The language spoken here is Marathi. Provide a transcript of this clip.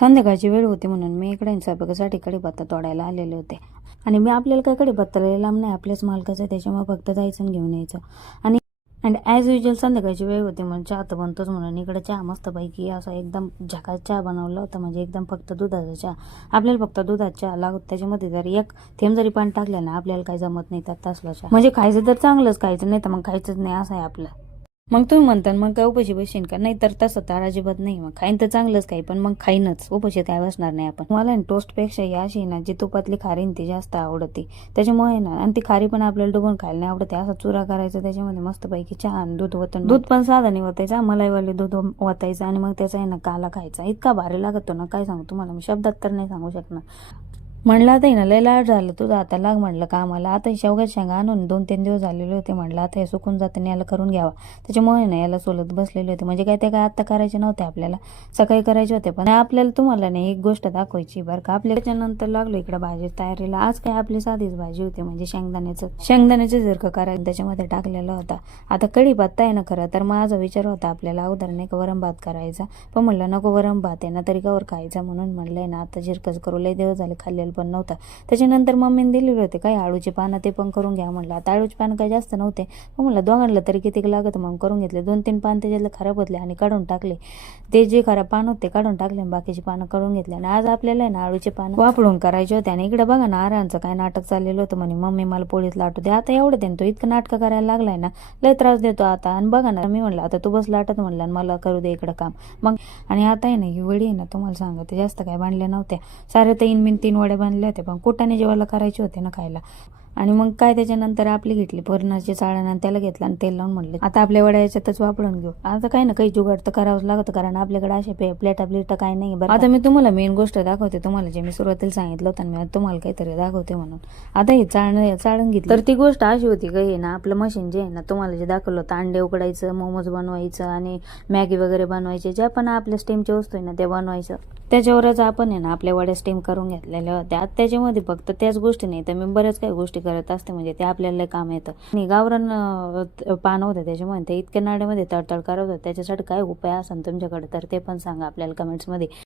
संध्याकाळची वेळ होती म्हणून मी इकडे स्वयंपाकासाठी कढीपत्ता तोडायला आलेले होते. आणि मी आपल्याला काय कढीपत्ता लय लांब नाही, आपल्याच मालकाचं आहे, त्याच्यामुळे फक्त जायचं आणि घेऊन यायचं. आणि अँड ॲज युजल संध्याकाळची वेळ होती म्हणून चहा तर बनतोच म्हणून इकडे चहा मस्तपैकी असा एकदम झकास चहा बनवला होता. म्हणजे एकदम फक्त दुधाचा चहा. आपल्याला फक्त दुधाचा चहा लागत, त्याच्यामध्ये जर एक थेंब जरी पाणी टाकलं ना आपल्याला काही जमत नाही त्यात तसला चहा. म्हणजे खायचं तर चांगलंच खायचं, नाही तर मग खायचंच नाही असं आहे आपलं. मग तुम्ही म्हणता मग काय उपाशी बसशील का? नाही तर तसं तर अजिबात नाही. मग खाईन तर चांगलंच काही, पण मग खाईनच, उपाशी काय बसणार नाही आपण. मला टोस्टपेक्षा ही अशी ना जी तुपातली खारी ती जास्त आवडते, त्याच्यामुळे ना. आणि ती खारी पण आपल्याला डुबून खायला नाही आवडते. असा चुरा करायचा, त्याच्यामध्ये मस्तपैकी चहा आणि दूध ओतून, दूध पण साधं नाही ओतायचं, मलाईवाले दूध ओतायचं आणि मग त्याचा आहे ना काला खायचा. इतका भारी लागतो ना, काय सांगू तुम्हाला, मी शब्दात तर नाही सांगू शकणार. म्हणलं आता ना लय लाड झालं तुझं, आता लाग म्हणलं कामाला. आता शेवग्याच्या शेंगा आणून 2-3 दिवस झालेले होते. म्हणलं आता हे सुकून जाते याला करून घ्यावा, त्याच्यामुळे ना याला सोलत बसलेले होते. म्हणजे काय ते काय आता करायचे नव्हते आपल्याला, सकाळी करायचे होते. पण आपल्याला तुम्हाला नाही एक गोष्ट दाखवायची बरं का. आपल्या त्याच्यानंतर लागलो इकडे भाजी तयारीला. आज काय आपली साधीच भाजी होती, म्हणजे शेंगदाण्याचं झिरकं करायचं त्याच्यामध्ये टाकलेला होता. आता कढीपत्ता आहे ना खरं तर माझा विचार होता आपल्याला अगोदर नाही का वरण भात करायचा, पण म्हणलं नको वरण भात आहे ना तरी कवर खायचा, म्हणून म्हणलंय ना आता झिरकच करू. लय दिवस झाले खाल्लेलं पण नव्हता. त्याच्यानंतर मम्मीने दिलेले होते काही आळूचे पानं, ते पण करून घ्या म्हणलं. आता आळूचे पानं काही जास्त नव्हते, पण म्हणलं दोघांना तरी किती लागत मग करून घेतले. 2-3 पान त्याच्यातले खराब होतले आणि काढून टाकले. ते जे खराब पान होते काढून टाकले आणि बाकीचे पानं करून घेतले. आणि आज आपल्याला ना आळूचे पानं वापरून करायचे होते. आणि इकडे बघा ना आरांचं काय नाटक चाललेलं होतं, म्हणे मम्मी मला पोळीत लाटू दे. आता एवढं देतो इतकं नाटकं करायला लागलाय ना, लय त्रास देतो आता. आणि बघा ना मी म्हणलं आता तू बस लाटत म्हणलं आणि मला करू दे इकडं काम मग. आणि आता आहे ना ही वडी आहे ना तुम्हाला सांगते जास्त काय बांधल्या नव्हत्या, सारे 3 वड्या बांधल्या होत्या, पण कुटाने जेवायला करायचे होते ना खायला. आणि मग काय त्याच्यानंतर आपली घेतली पुरणाची चाळण आणि त्याला घेतलं आणि तेल लावून म्हणले आता आपल्या वड्या याच्यातच वापरून घेऊ. आता काही ना काही जुगाड तर करावंच लागतं, कारण आपल्याकडे असे प्लेटा काय नाही. बरं आता मी तुम्हाला मेन गोष्ट दाखवते, तुम्हाला जे मी सुरुवातीला सांगितलं होतं मी तुम्हाला काहीतरी दाखवते म्हणून. आता हे चाळण घेतली तर ती गोष्ट अशी होती काही ना, आपलं मशीन जे आहे ना तुम्हाला जे दाखवलं होतं, अंडे उकडायचं, मोमोज बनवायचं आणि मॅगी वगैरे बनवायचे, ज्या पण आपल्या स्टीमच्या वस्तू आहे ना ते बनवायचं, त्याच्यावरच आपण आहे ना आपल्या वड्या स्टीम करून घेतलेल्या होत्या. त्याच्यामध्ये फक्त त्याच गोष्टी नाही तर मी बऱ्याच काही गोष्टी करत असते, म्हणजे ते आपल्याला काम येतं. आणि गावरान पान होतं त्याच्यामुळे ते इतक्या नाड्यामध्ये तडतड करत होतं. त्याच्यासाठी काय उपाय असेल तुमच्याकडे तर ते पण सांगा आपल्याला कमेंट्समध्ये.